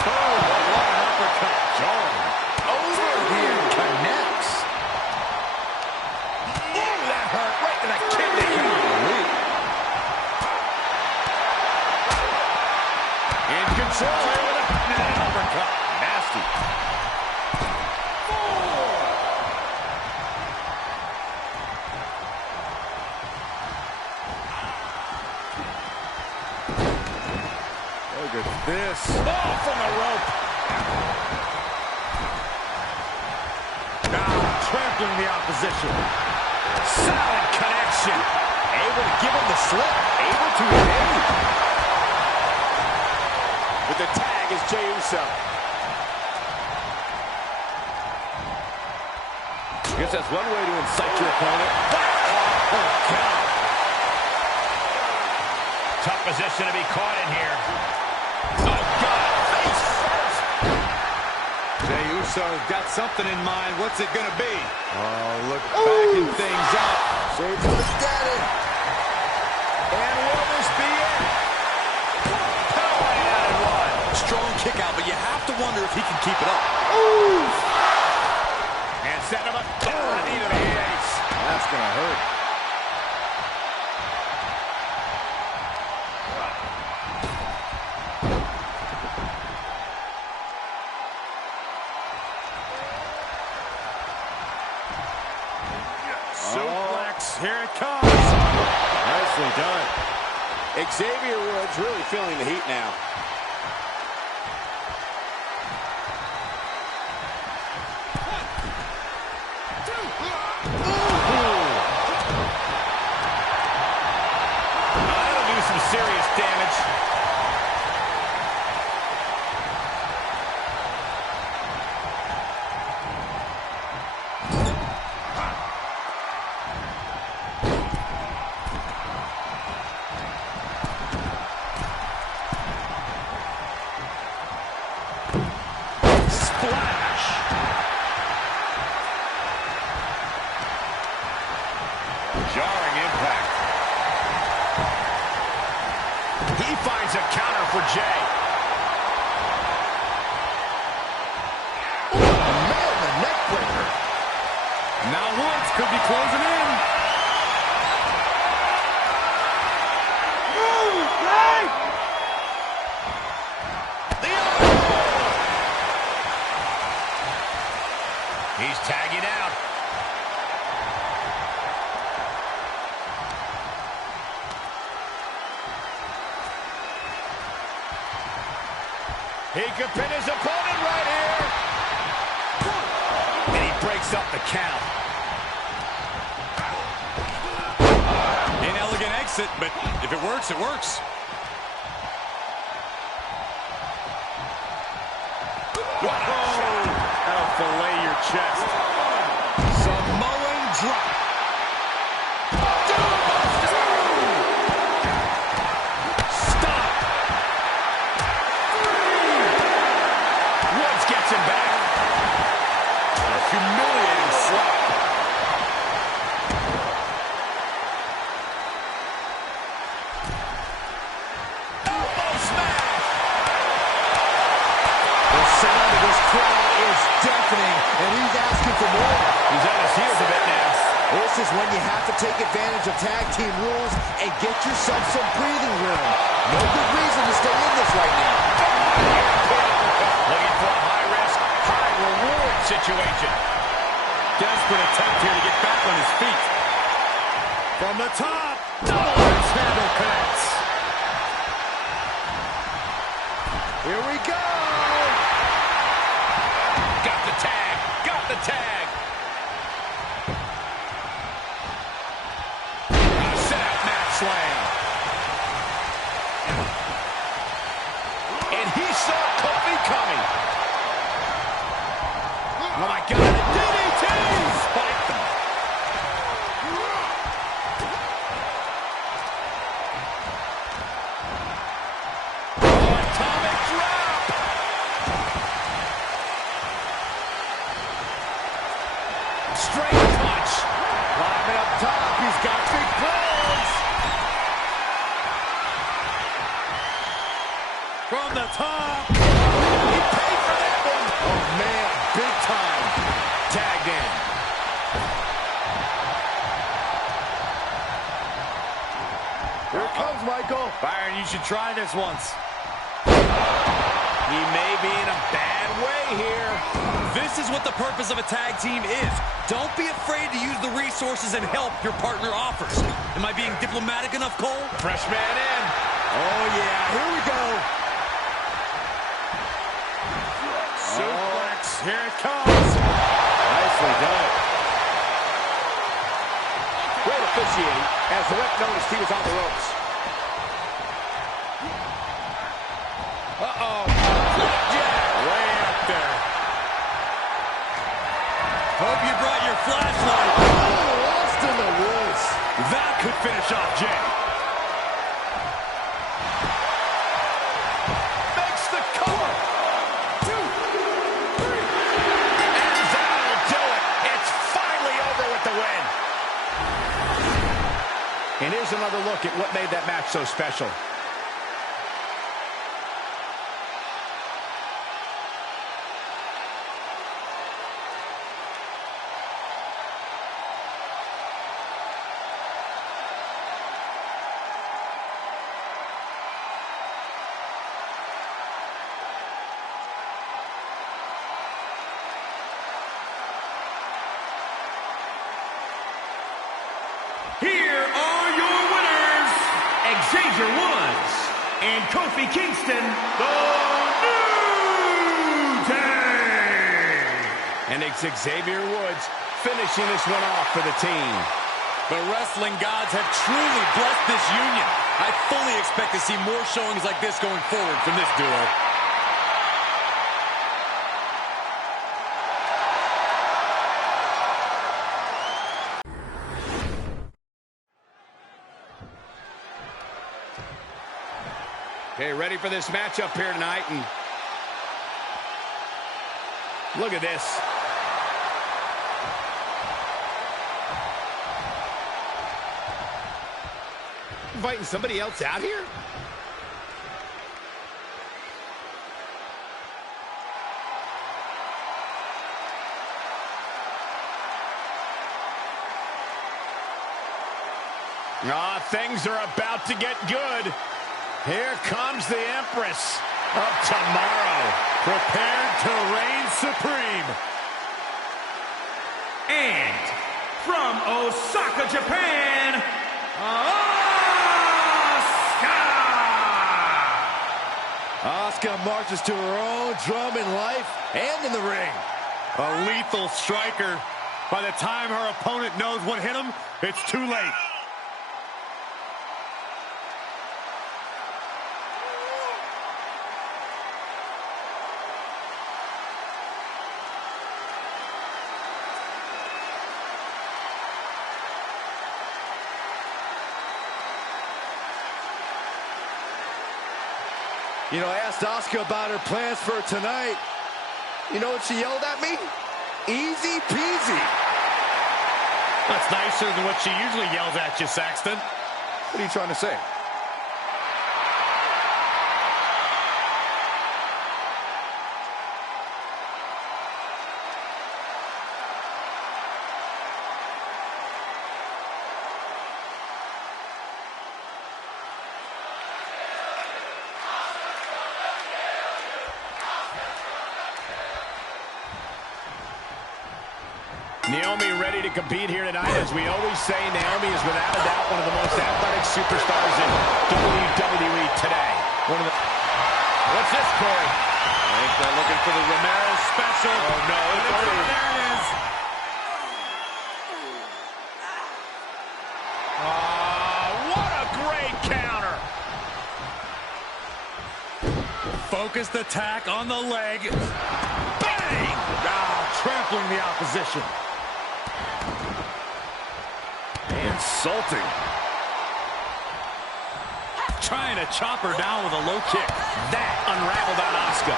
Oh, what an uppercut. John. Overhand connects. Oh, that hurt right to the kidney. In control here with an uppercut. Nasty. Look at this. Oh, from the rope. Now trampling the opposition. Solid connection. Able to give him the slip. Able to evade. With the tag Jey Uso. I guess that's one way to incite your opponent. Oh, God. Tough position to be caught in here. Oh, God. Face first. Jey Uso got something in mind. What's it going to be? Oh, look, backing things up. Shades of it. And will this be it? Strong kick out, but you have to wonder if he can keep it up. Ooh. And set him up. Oh, knee to the face. That's going to hurt. Suplex, here it comes. Nicely done. Xavier Woods really feeling the heat now. That'll do some serious damage. Jarring impact. He finds a counter for Jey. Man, the neck breaker. Now Woods could be closing in. He's tagging out. He could pin his opponent right here. And he breaks up the count. Inelegant exit, but if it works, it works. What a shot. That'll fillet your chest. Samoan drop. Stop. Woods gets him back. A humiliating slap. Elbow smash. The sound of this crowd is deafening, and he's asking for more. He's on his heels a bit now. This is when you have to take advantage of tag team rules and get yourself some breathing room. No good reason to stay in this right now. Looking for a high-risk, high-reward situation. Desperate attempt here to get back on his feet. From the top, double axe handle connects. Here we go. Got the tag. Got the tag. Set up mat slam. And he saw Kofi coming. Oh my God, the DDT! Spiked him. Oh, atomic drop! Straight punch. Climbing up top, he's got big plans. From the top. He paid for that one. Oh, man, big time. Tagged in. Here it comes, Michael. Byron, you should try this once. He may be in a bad way here. This is what the purpose of a tag team is. Don't be afraid to use the resources and help your partner offers. Am I being diplomatic enough, Cole? Fresh man in. Oh, yeah, here we go. Suplex, here it comes. Nicely done. Great officiating as the ref noticed he was on the ropes. Uh-oh. Hope you brought your flashlight. Oh, lost in the woods. That could finish off Jay. Makes the cover. 2, 3. And that'll do it. It's finally over with the win. And here's another look at what made that match so special. Here are your winners, Xavier Woods and Kofi Kingston, the New Day. And it's Xavier Woods finishing this one off for the team. The wrestling gods have truly blessed this union. I fully expect to see more showings like this going forward from this duo. Okay, ready for this matchup here tonight, and look at this. Inviting somebody else out here? Things are about to get good. Here comes the Empress of Tomorrow, prepared to reign supreme. And from Osaka, Japan, Asuka marches to her own drum in life and in the ring. A lethal striker. By the time her opponent knows what hit him, it's too late. You know, I asked Asuka about her plans for tonight. You know what she yelled at me? Easy peasy. That's nicer than what she usually yells at you, Saxton. What are you trying to say? Naomi ready to compete here tonight. As we always say, Naomi is without a doubt one of the most athletic superstars in WWE today. What's this, Corey? I think they're looking for the Romero special. Oh, no. There it is. What a great counter. Focused attack on the leg. Bang! Trampling the opposition. Insulting. Trying to chop her down with a low kick. That unraveled on Asuka.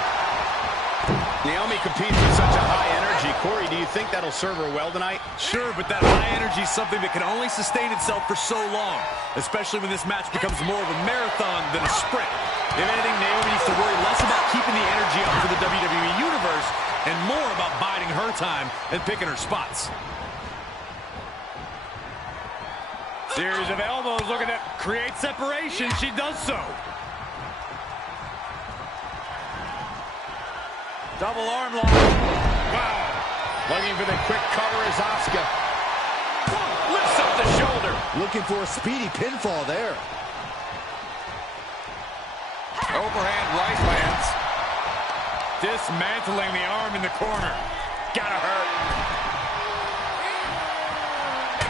Naomi competes with such a high energy. Corey, do you think that'll serve her well tonight? Sure, but that high energy is something that can only sustain itself for so long, especially when this match becomes more of a marathon than a sprint. If anything, Naomi needs to worry less about keeping the energy up for the WWE Universe and more about biding her time and picking her spots. Series of elbows looking to create separation. She does so. Double arm lock. Wow. Looking for the quick cover is Asuka. Lifts up the shoulder. Looking for a speedy pinfall there. Overhand right lands. Dismantling the arm in the corner. Gotta hurt.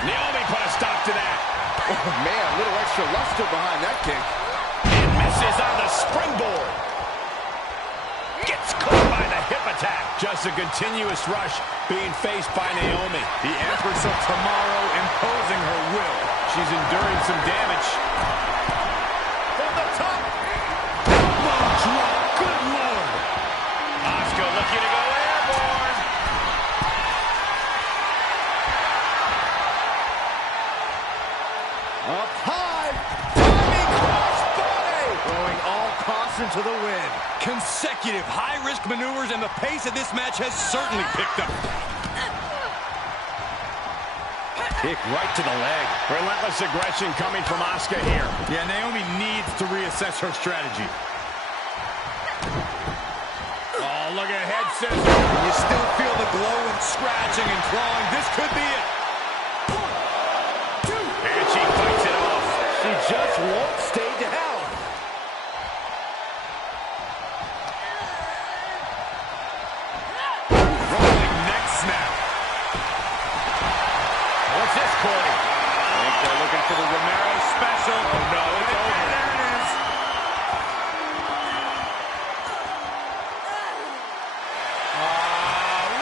Naomi put a stop to that. Oh, man, a little extra luster behind that kick. And misses on the springboard. Gets caught by the hip attack. Just a continuous rush being faced by Naomi. The Empress of Tomorrow imposing her will. She's enduring some damage. From the top. Elbow drop. Good Lord. Asuka looking to go airborne. Up high. Diving crossbody. Throwing all caution to the wind. Consecutive high-risk maneuvers, and the pace of this match has certainly picked up. Kick right to the leg. Relentless aggression coming from Asuka here. Yeah, Naomi needs to reassess her strategy. Oh, look at head scissors. You still feel the glow and scratching and clawing. This could be it. And she fights it off. She just won't stay down. Rolling neck snap. What's this, Corey? I think they're looking for the Romero special. Oh, no, it's over. There it is.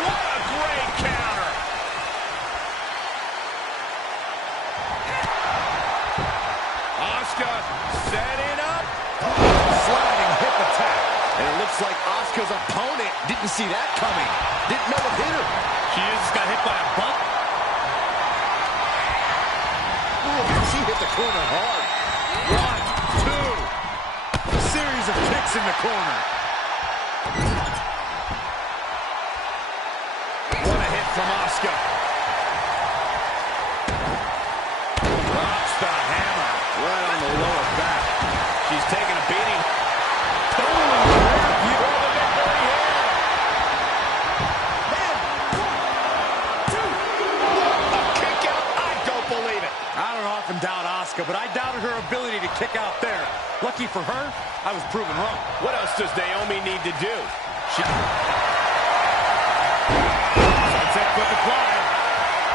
What a great counter. Asuka setting up. Sliding hip attack. And it looks like Asuka's opponent didn't see that coming. Didn't know it hit her. She just got hit by a bump. Ooh, she hit the corner hard. 1, 2. A series of kicks in the corner. What a hit from Asuka. Drops the hammer. Right on the lower back. She's taking a beating. I don't often doubt Asuka, but I doubted her ability to kick out there. Lucky for her, I was proven wrong. What else does Naomi need to do? Sunset flip applied.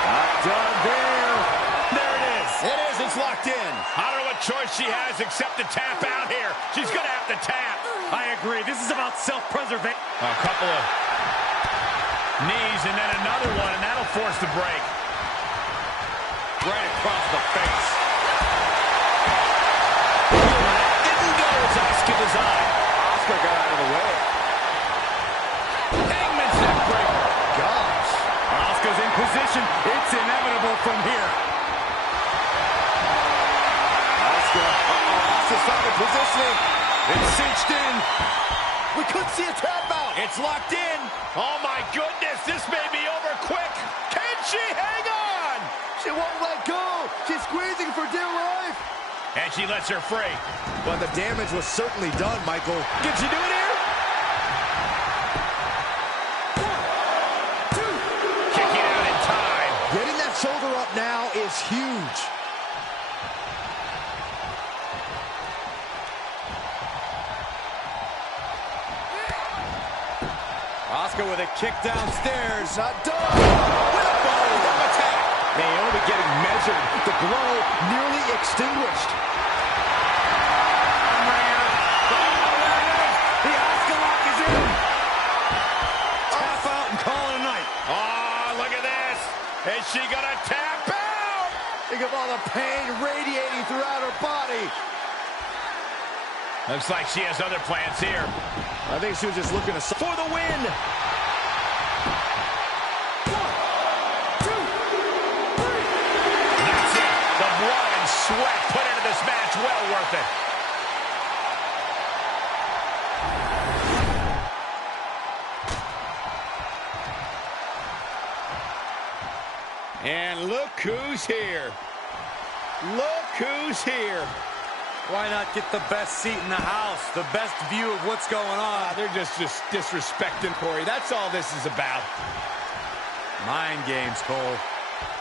Not done there. There it is. It is. It's locked in. I don't know what choice she has except to tap out here. She's going to have to tap. I agree. This is about self-preservation. A couple of knees and then another one, and that'll force the break. Right across the face. Didn't go as Asuka designed. Asuka got out of the way. Hangman's neck breaker. Gosh. Asuka's in position. It's inevitable from here. Asuka. Asuka's found the positioning. It's cinched in. We could see a tap out. It's locked in. Oh, my goodness. This may be over quick. Can she hang on? She won't let go. She's squeezing for dear life. And she lets her free. But the damage was certainly done, Michael. Can she do it here? 1, 2. Kicking out in time. Getting that shoulder up now is huge. Asuka with a kick downstairs. Not done. With a bomb attack. Naomi getting measured. The glow nearly extinguished. The Asuka lock is in. Tap out and call it a night. Oh, look at this. Is she going to tap out? Think of all the pain radiating throughout her body. Looks like she has other plans here. I think she was just looking for the win. 1, 2, 3. That's it. The blood and sweat put into this match. Well worth it. And look who's here. Look who's here. Why not get the best seat in the house, the best view of what's going on? They're just disrespecting Corey. That's all this is about. Mind games, Cole.